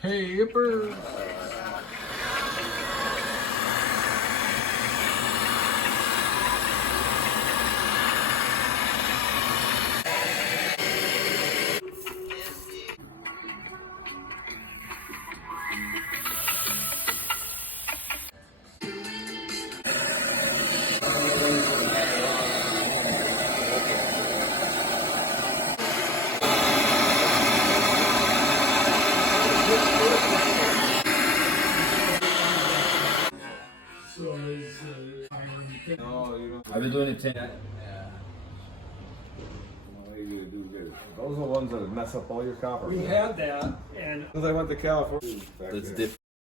Hey, Yipper! I've been doing it 10. Those are the ones that mess up all your copper. We had that, and Because I went to California. That's different.